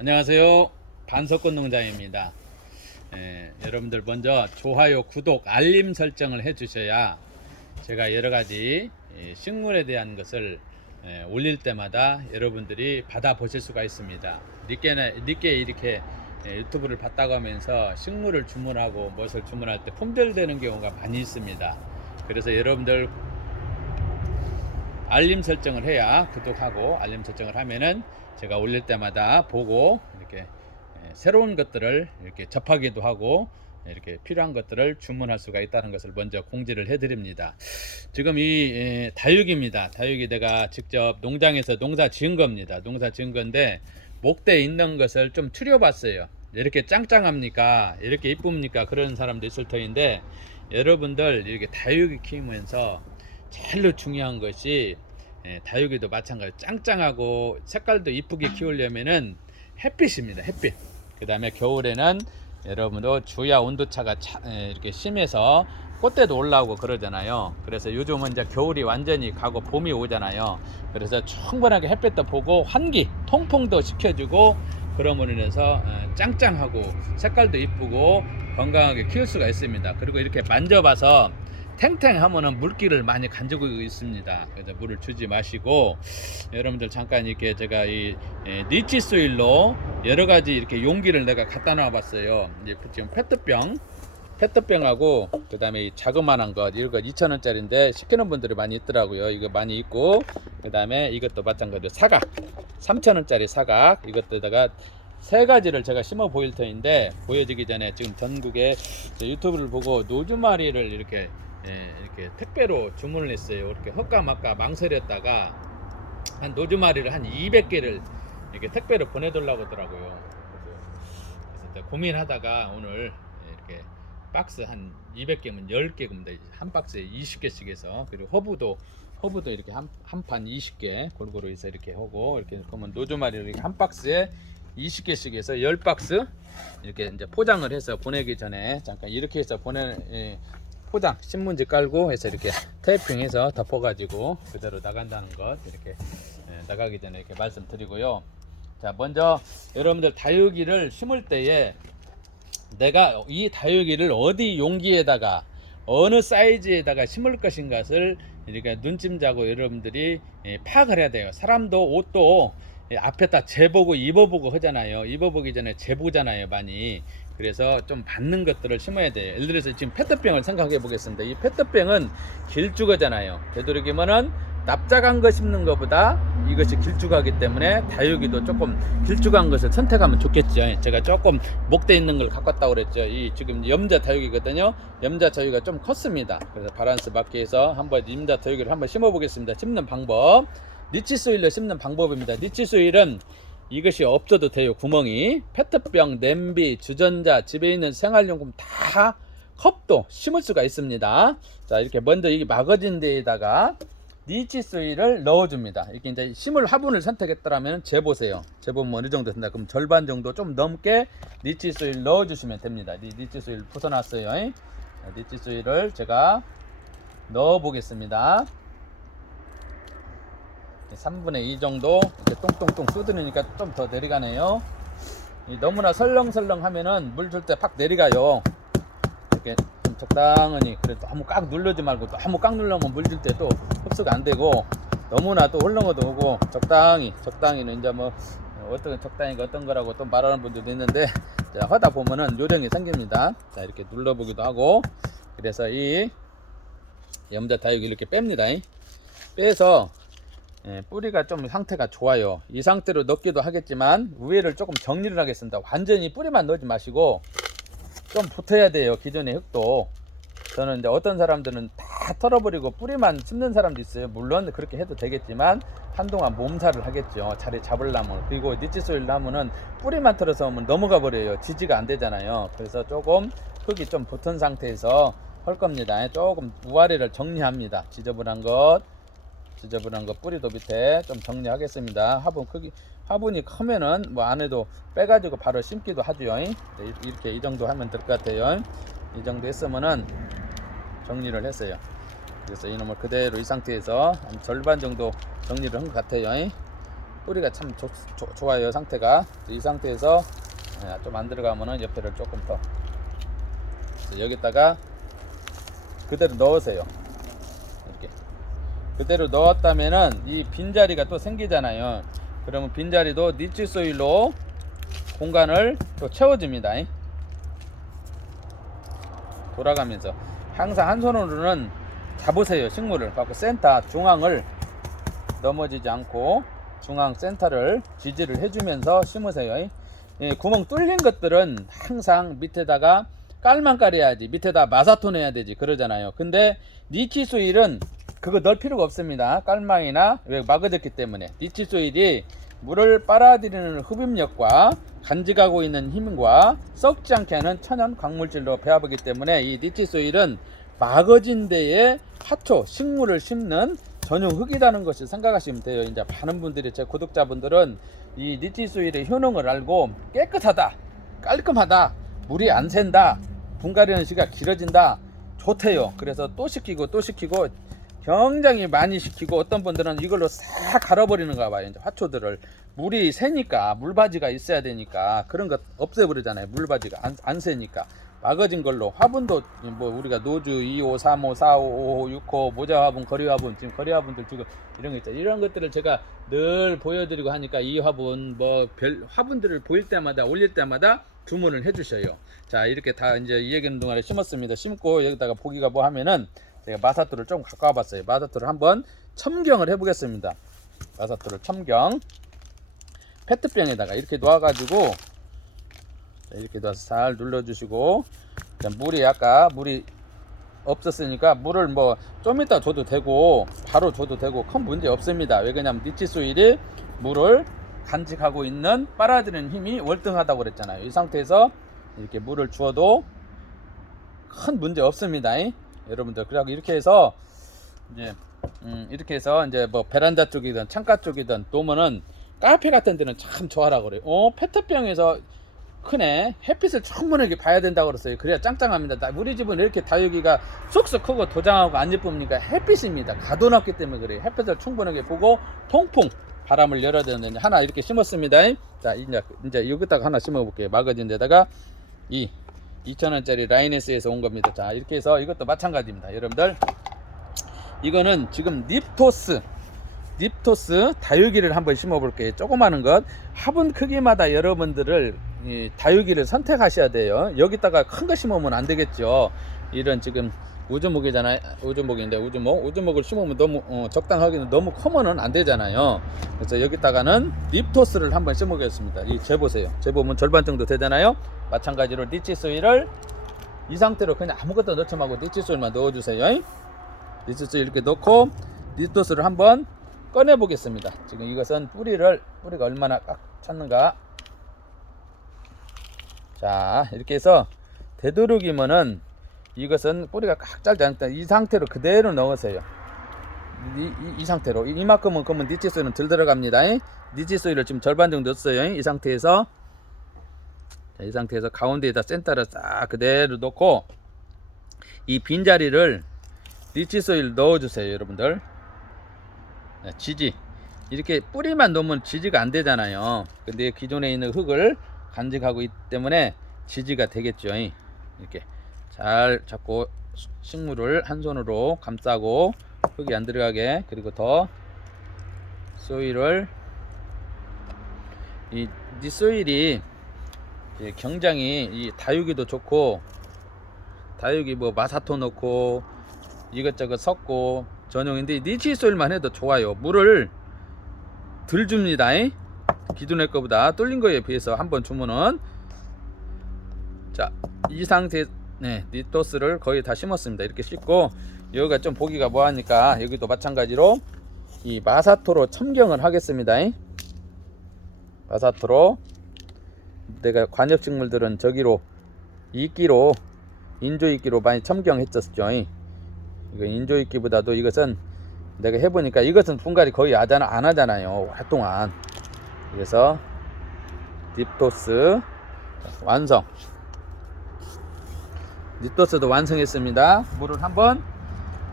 안녕하세요. 반석권 농장입니다. 예, 여러분들 먼저 좋아요, 구독, 알림 설정을 해주셔야 제가 여러 가지 예, 식물에 대한 것을 예, 올릴 때마다 여러분들이 받아 보실 수가 있습니다. 늦게나, 늦게 이렇게 예, 유튜브를 봤다고 하면서 식물을 주문하고 무엇을 주문할 때 품절되는 경우가 많이 있습니다. 그래서 여러분들 알림 설정을 해야 구독하고 알림 설정을 하면은 제가 올릴 때마다 보고 이렇게 예, 새로운 것들을 이렇게 접하기도 하고 이렇게 필요한 것들을 주문할 수가 있다는 것을 먼저 공지를 해드립니다. 지금 이 예, 다육입니다. 다육이 내가 직접 농장에서 농사 지은 겁니다. 농사 지은 건데 목대에 있는 것을 좀 추려봤어요. 이렇게 짱짱합니까? 이렇게 이쁩니까? 그런 사람도 있을 터인데 여러분들 이렇게 다육이 키우면서 제일로 중요한 것이 예, 다육이도 마찬가지 짱짱하고 색깔도 이쁘게 키우려면은 햇빛입니다. 햇빛. 그 다음에 겨울에는 여러분도 주야 온도차가 차- 에, 이렇게 심해서 꽃대도 올라오고 그러잖아요. 그래서 요즘은 이제 겨울이 완전히 가고 봄이 오잖아요. 그래서 충분하게 햇빛도 보고 환기, 통풍도 시켜주고 그러므로 인해서 어, 짱짱하고 색깔도 이쁘고 건강하게 키울 수가 있습니다. 그리고 이렇게 만져봐서 탱탱하면은 물기를 많이 가지고 있습니다. 그래서 물을 주지 마시고 여러분들 잠깐 이렇게 제가 이 에, 니치 소일로 여러 가지 이렇게 용기를 내가 갖다 놔봤어요. 이제 지금 페트병, 페트병하고 그다음에 이 자그만한 것 이거 2천 원짜리인데 시키는 분들이 많이 있더라고요. 이거 많이 있고 그다음에 이것도 마찬가지로 사각 3천 원짜리 사각 이것도다가 세 가지를 제가 심어 보일 터인데 보여지기 전에 지금 전국에 제 유튜브를 보고 노즈마리를 이렇게 예, 이렇게 택배로 주문을 했어요. 이렇게 헛가막가 망설였다가 한 노즈마리를 한 200개를 이렇게 택배로 보내달라고 하더라고요. 그래서, 고민하다가 오늘 이렇게 박스 한 200개면 10개 겁니다. 한 박스에 20개씩 해서 그리고 허브도 허브도 이렇게 한 한 판 20개 골고루 해서 이렇게 하고 이렇게 그러면 노즈마리를 이렇게 한 박스에 20개씩 해서 10박스 이렇게 이제 포장을 해서 보내기 전에 잠깐 이렇게 해서 보내 예, 포장 신문지 깔고 해서 이렇게 테이핑해서 덮어가지고 그대로 나간다는 것 이렇게 예, 나가기 전에 이렇게 말씀드리고요. 자 먼저 여러분들 다육이를 심을 때에 내가 이 다육이를 어디 용기에다가 어느 사이즈에다가 심을 것인가를 이렇게 눈찜자고 여러분들이 예, 파악을 해야 돼요. 사람도 옷도 예, 앞에다 재보고 입어보고 하잖아요. 입어보기 전에 재보잖아요, 많이. 그래서 좀 받는 것들을 심어야 돼요. 예를 들어서 지금 페트병을 생각해 보겠습니다. 이 페트병은 길쭉하잖아요. 되도록이면은 납작한 거 심는 것보다 이것이 길쭉하기 때문에 다육이도 조금 길쭉한 것을 선택하면 좋겠죠. 제가 조금 목대 있는 걸 갖고 왔다고 그랬죠. 이 지금 염자 다육이거든요. 염자 다육이가 좀 컸습니다. 그래서 바란스 해서 한번 염자 다육이를 한번 심어 보겠습니다. 심는 방법. 니치 소일로 심는 방법입니다. 니치 소일은 이것이 없어도 돼요. 구멍이 페트병, 냄비, 주전자, 집에 있는 생활용품 다 컵도 심을 수가 있습니다. 자 이렇게 먼저 이 막아진 데에다가 니치 소일을 넣어줍니다. 이렇게 이제 심을 화분을 선택했더라면 재보세요. 재보면 어느 정도 된다. 그럼 절반 정도 좀 넘게 니치 소일 넣어주시면 됩니다. 니, 니치 소일 부숴놨어요. 자, 니치 소일을 제가 넣어 보겠습니다. 3분의 2 정도 이렇게 똥똥똥 쏟으니까 좀 더 내려가네요. 이 너무나 설렁설렁 하면은 물 줄 때 팍 내려가요. 이렇게 좀 적당히 그래도 너무 꽉 누르지 말고 너무 꽉 누르면 물 줄 때 또 흡수가 안 되고 너무나 또 헐렁어도 오고 적당히 적당히는 이제 뭐 어떤 적당히가 어떤 거라고 또 말하는 분들도 있는데 자, 하다 보면은 요령이 생깁니다. 자 이렇게 눌러보기도 하고 그래서 이 염자 다육이 이렇게 뺍니다. 빼서 예, 뿌리가 좀 상태가 좋아요. 이 상태로 넣기도 하겠지만 위에를 조금 정리를 하겠습니다. 완전히 뿌리만 넣지 마시고 좀 붙어야 돼요. 기존의 흙도. 저는 이제 어떤 사람들은 다 털어버리고 뿌리만 심는 사람도 있어요. 물론 그렇게 해도 되겠지만 한동안 몸살을 하겠죠. 자리 잡으려면. 그리고 니치소일 나무는 뿌리만 털어서 오면 넘어가 버려요. 지지가 안 되잖아요. 그래서 조금 흙이 좀 붙은 상태에서 할 겁니다. 조금 우아래를 정리합니다. 지저분한 것. 지저분한 거 뿌리도 밑에 좀 정리하겠습니다. 화분 크기 화분이 크면은 뭐 안에도 빼가지고 바로 심기도 하죠. 네, 이렇게 이 정도 하면 될 것 같아요. 이 정도 했으면은 정리를 했어요. 그래서 이놈을 그대로 이 상태에서 한 절반 정도 정리를 한 것 같아요. 뿌리가 참 좋, 좋- 좋아요 상태가 이 상태에서 예, 좀안 들어가면은 옆에를 조금 더 여기다가 그대로 넣으세요 그대로 넣었다면은 이 빈자리가 또 생기잖아요. 그러면 빈자리도 니치 소일로 공간을 또 채워줍니다. 돌아가면서 항상 한 손으로는 잡으세요 식물을. 갖고 센터 중앙을 넘어지지 않고 중앙 센터를 지지를 해주면서 심으세요. 예, 구멍 뚫린 것들은 항상 밑에다가 깔만 깔아야지 밑에다 마사톤 해야 되지 그러잖아요. 근데 니치 소일은 그거 넣을 필요가 없습니다 깔망이나 왜 막아졌기 때문에 니치 소일이 물을 빨아들이는 흡입력과 간직하고 있는 힘과 썩지 않게 하는 천연 광물질로 배합하기 때문에 이 니치 소일은 막어진 데에 화초 식물을 심는 전용 흙이라는 것을 생각하시면 돼요. 이제 많은 분들이 제 구독자분들은 이 니치 소일의 효능을 알고 깨끗하다, 깔끔하다, 물이 안 샌다, 분갈이는 시간 길어진다, 좋대요. 그래서 또 시키고 또 시키고 굉장히 많이 시키고 어떤 분들은 이걸로 싹 갈아버리는가 봐요. 이제 화초들을 물이 새니까 물바지가 있어야 되니까 그런 것 없애버리잖아요. 물바지가 안, 안 새니까 막아진 걸로 화분도 뭐 우리가 노주 2호, 3호, 4호, 5호, 6호 모자 화분, 거리 화분 지금 거리 화분들 지금 이런 거 있죠. 이런 것들을 제가 늘 보여드리고 하니까 이 화분 뭐 별 화분들을 보일 때마다 올릴 때마다 주문을 해주셔요. 자 이렇게 다 이제 이 얘기는 동안에 심었습니다. 심고 여기다가 보기가 뭐 하면은 제가 마사토를 좀 갖고 와봤어요. 마사토를 한번 첨경을 해보겠습니다. 마사토를 첨경 페트병에다가 이렇게 놓아가지고 자, 이렇게 놔서 잘 눌러주시고 자, 물이 아까 물이 없었으니까 물을 뭐 좀 이따 줘도 되고 바로 줘도 되고 큰 문제 없습니다. 왜 그러냐면 니치소일이 물을 간직하고 있는 빨아들이는 힘이 월등하다고 그랬잖아요. 이 상태에서 이렇게 물을 주어도 큰 문제 없습니다. 여러분들 그래고 이렇게 해서 이제 음, 이렇게 해서 이제 뭐 베란다 쪽이든 창가 쪽이든 놓으면은 카페 같은 데는 참 좋아라 그래요. 어 페트병에서 크네 햇빛을 충분하게 봐야 된다고 그랬어요. 그래야 짱짱합니다. 나- 우리 집은 이렇게 다육이가 쑥쑥 크고 도장하고 안 예쁩니까? 햇빛입니다. 가둬놨기 때문에 그래요. 햇빛을 충분하게 보고 통풍 바람을 열어야 되는데 하나 이렇게 심었습니다. 자 이제 이제 여기다가 하나 심어볼게요. 마거진 데다가 이 2,000원짜리 라이네스에서 온 겁니다. 자, 이렇게 해서 이것도 마찬가지입니다. 여러분들. 이거는 지금 닙토스, 닙토스 다육이를 한번 심어 볼게요. 조그마한 것. 화분 크기마다 여러분들을 이 다육이를 선택하셔야 돼요. 여기다가 큰 거 심으면 안 되겠죠. 이런 지금 우주목이잖아요. 우주목인데 우주목. 우주목을 심으면 너무 어, 적당하게는 너무 커면은 안 되잖아요. 그래서 여기다가는 립토스를 한번 심어보겠습니다. 이 재 보세요. 재 보면 절반 정도 되잖아요. 마찬가지로 니치소일을 이 상태로 그냥 아무것도 넣지 말고 니치소일만 넣어주세요. 니치소일 이렇게 넣고 립토스를 한번 꺼내 보겠습니다. 지금 이것은 뿌리를 뿌리가 얼마나 꽉 찼는가. 자 이렇게 해서 되도록이면은 이것은 뿌리가 꽉 짧지 않다. 이 상태로 그대로 넣으세요. 이, 이, 이 상태로 이- 이만큼은 그러면 니치 소일은 덜 들어갑니다. 니치 소일을 지금 절반 정도 넣었어요. 이 상태에서 자, 이 상태에서 가운데에다 센터를 싹 그대로 놓고 이 빈자리를 니치 소일 넣어주세요, 여러분들. 네, 지지 이렇게 뿌리만 놓으면 지지가 안 되잖아요. 근데 기존에 있는 흙을 간직하고 있기 때문에 지지가 되겠죠. 이렇게 잘 잡고 식물을 한 손으로 감싸고 흙이 안 들어가게 그리고 더 소일을 이 니소일이 이 굉장히 이 다육이도 좋고 다육이 뭐 마사토 넣고 이것저것 섞고 전용인데 니치 소일만 해도 좋아요. 물을 덜 줍니다. 기존의 거보다 뚫린 거에 비해서 한번 주면은. 자 이 상태 네 니토스를 거의 다 심었습니다. 이렇게 심고 여기가 좀 보기가 뭐하니까 여기도 마찬가지로 이 마사토로 첨경을 하겠습니다. 마사토로 내가 관엽 식물들은 저기로 이끼로 인조 이끼로 많이 첨경했었죠. 이거 인조 이끼보다도 이것은 내가 해보니까 이것은 분갈이 거의 하잖아, 안 하잖아요 오랫동안. 그래서 딥토스 완성. 니토스도 완성했습니다. 물을 한번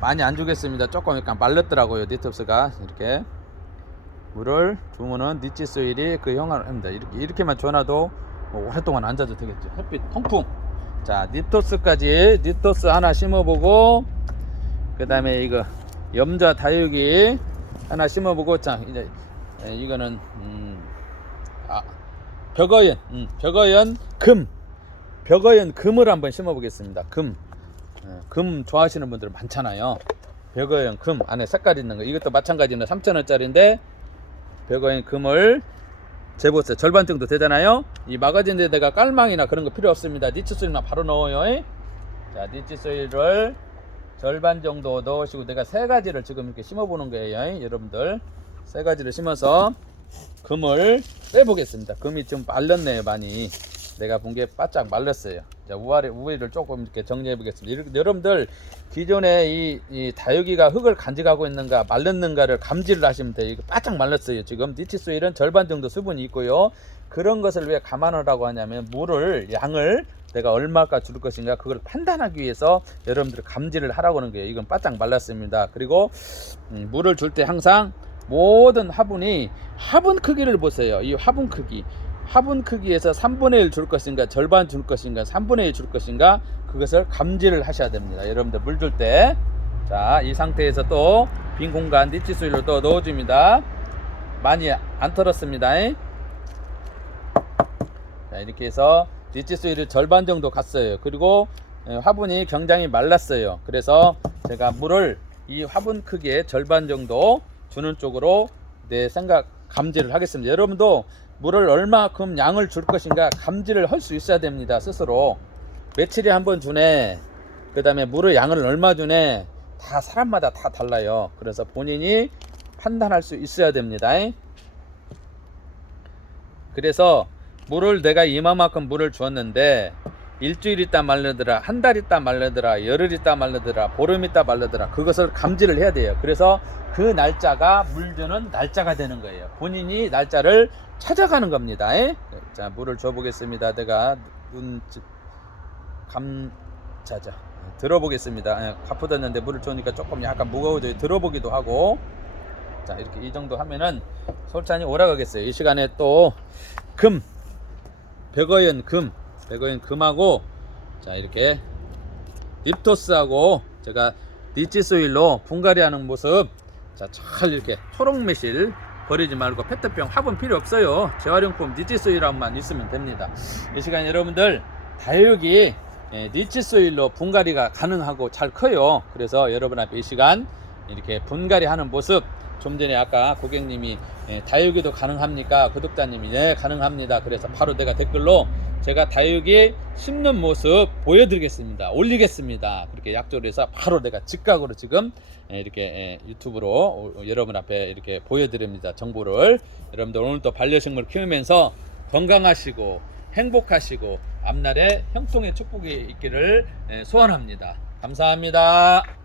많이 안 주겠습니다. 조금 약간 말랐더라고요 니토스가. 이렇게 물을 주면은 니치 소일이 그 형을 합니다. 이렇게 이렇게만 줘놔도 뭐 오랫동안 앉아도 되겠죠. 햇빛 통풍. 자, 니토스까지 니토스 하나 심어보고 그 다음에 이거 염자 다육이 하나 심어보고 자 이제 에, 이거는 음, 아 벽어연 음, 벽어연 금 벽어연 금을 한번 심어보겠습니다. 금. 어, 금 좋아하시는 분들 많잖아요. 벽어연 금 안에 색깔 있는 거 이것도 마찬가지는 3,000원짜리인데 벽어연 금을 재보세요. 절반 정도 되잖아요. 이 마가진에다가 깔망이나 그런 거 필요 없습니다. 니치 소일만 바로 넣어요. 자, 니치 소일을 절반 정도 넣으시고 내가 세 가지를 지금 이렇게 심어 보는 거예요. 여러분들 세 가지를 심어서 금을 빼보겠습니다. 금이 좀 말랐네요, 많이. 내가 본 게 바짝 말랐어요. 자, 우아래 우위를 조금 이렇게 정리해 보겠습니다. 여러분들 기존에 이, 이 다육이가 흙을 간직하고 있는가 말랐는가를 감지를 하시면 돼요. 이거 바짝 말랐어요. 지금 니치소일은 절반 정도 수분이 있고요. 그런 것을 왜 감안하라고 하냐면 물을 양을 내가 얼마까 줄 것인가 그걸 판단하기 위해서 여러분들 감지를 하라고 하는 거예요. 이건 바짝 말랐습니다. 그리고 음, 물을 줄 때 항상 모든 화분이 화분 크기를 보세요. 이 화분 크기. 화분 크기에서 3분의 1 줄 것인가, 절반 줄 것인가, 3분의 1 줄 것인가, 그것을 감지를 하셔야 됩니다. 여러분들 물 줄 때. 자, 이 상태에서 또 빈 공간 니치소일로 또 넣어줍니다. 많이 안 털었습니다. 자, 이렇게 해서 니치소일을 절반 정도 갔어요. 그리고 에, 화분이 굉장히 말랐어요. 그래서 제가 물을 이 화분 크기의 절반 정도 주는 쪽으로 내 생각 감지를 하겠습니다. 여러분도 물을 얼마큼 양을 줄 것인가 감지를 할 수 있어야 됩니다. 스스로 며칠에 한 번 주네. 그 다음에 물을 양을 얼마 주네. 다 사람마다 다 달라요. 그래서 본인이 판단할 수 있어야 됩니다. 그래서 물을 내가 이만큼 물을 주었는데 일주일 있다 말르더라 한 달 있다 말르더라 열흘 있다 말르더라 보름 있다 말르더라 그것을 감지를 해야 돼요. 그래서 그 날짜가 물 주는 날짜가 되는 거예요. 본인이 날짜를 찾아가는 겁니다. 에? 자 물을 줘 보겠습니다. 내가 눈 감 자자 들어보겠습니다. 예, 가쁘졌는데 물을 주니까 조금 약간 무거워져요. 들어보기도 하고. 자 이렇게 이 정도 하면은 솔찬이 오라가겠어요. 이 시간에 또 금 백어연 금, 백어연 금하고 자 이렇게 립토스하고 제가 니치소일로 분갈이하는 모습. 자 잘 이렇게 초록 매실 버리지 말고 페트병 화분 필요 없어요. 재활용품 니치소일만 있으면 됩니다. 이 시간 여러분들 다육이 예, 니치소일로 분갈이가 가능하고 잘 커요. 그래서 여러분 앞에 이 시간 이렇게 분갈이 하는 모습 좀 전에 아까 고객님이 예, 다육이도 가능합니까? 구독자님이 네 가능합니다. 그래서 바로 내가 댓글로 제가 다육이 심는 모습 보여드리겠습니다. 올리겠습니다. 그렇게 약조를 해서 바로 내가 즉각으로 지금 예, 이렇게 예, 유튜브로 오- 여러분 앞에 이렇게 보여드립니다. 정보를 여러분들 오늘도 반려식물 키우면서 건강하시고 행복하시고 앞날에 형통의 축복이 있기를 예, 소원합니다. 감사합니다.